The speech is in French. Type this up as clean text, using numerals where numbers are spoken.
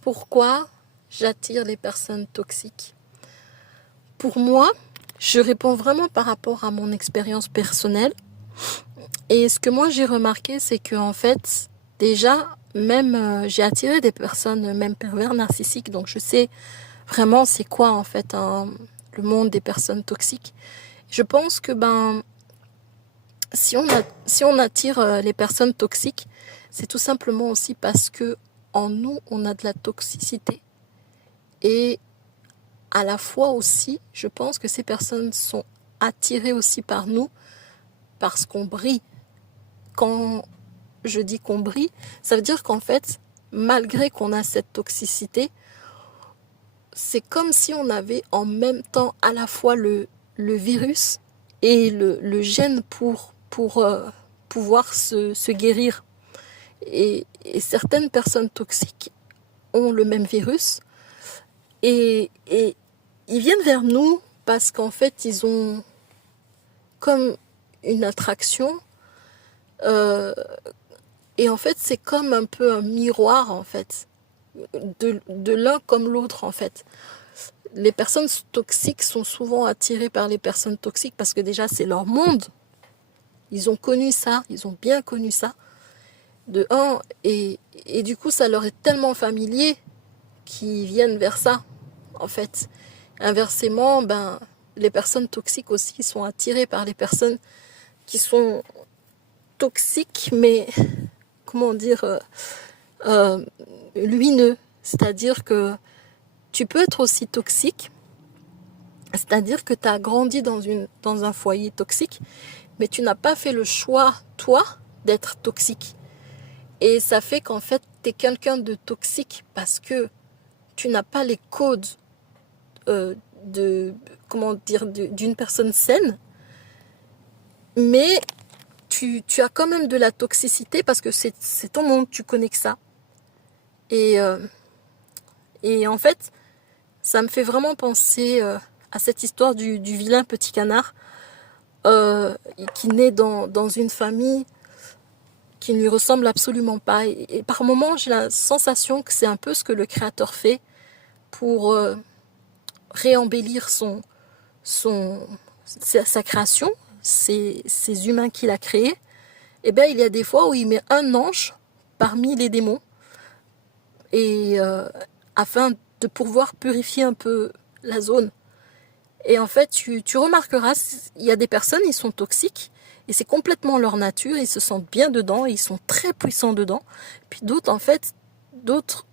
Pourquoi j'attire les personnes toxiques? Pour moi, je réponds vraiment par rapport à mon expérience personnelle. Et ce que moi j'ai remarqué, c'est que en fait, déjà, même j'ai attiré des personnes, même pervers narcissiques, donc je sais vraiment c'est quoi en fait le monde des personnes toxiques. Je pense que si on attire les personnes toxiques, c'est tout simplement aussi parce que en nous on a de la toxicité. Et à la fois aussi, je pense que ces personnes sont attirées aussi par nous parce qu'on brille. Quand je dis qu'on brille, ça veut dire qu'en fait, malgré qu'on a cette toxicité, c'est comme si on avait en même temps à la fois le virus et le gène pour pouvoir se guérir. Et certaines personnes toxiques ont le même virus et ils viennent vers nous parce qu'en fait, ils ont comme une attraction. euh, et en fait, c'est comme un peu un miroir, en fait, de l'un comme l'autre, en fait. Les personnes toxiques sont souvent attirées par les personnes toxiques parce que déjà, c'est leur monde. Ils ont connu ça, ils ont bien connu ça, de un, et du coup, ça leur est tellement familier qu'ils viennent vers ça, en fait. Inversement, les personnes toxiques aussi sont attirées par les personnes qui sont toxiques, mais comment dire, lumineux. C'est-à-dire que tu peux être aussi toxique, c'est-à-dire que tu as grandi dans un foyer toxique, mais tu n'as pas fait le choix, toi, d'être toxique. Et ça fait qu'en fait, tu es quelqu'un de toxique parce que tu n'as pas les codes euh, de, comment dire, d'une personne saine, mais tu as quand même de la toxicité parce que c'est ton monde, tu connais que ça. Et, euh, et en fait, ça me fait vraiment penser à cette histoire du vilain petit canard qui naît dans une famille qui ne lui ressemble absolument pas. Et par moments, j'ai la sensation que c'est un peu ce que le créateur fait pour réembellir sa création, ces humains qu'il a créés. Et bien, il y a des fois où il met un ange parmi les démons et afin de pouvoir purifier un peu la zone. Et en fait, tu remarqueras, il y a des personnes, ils sont toxiques, et c'est complètement leur nature, ils se sentent bien dedans, et ils sont très puissants dedans. Puis d'autres, en fait, d'autres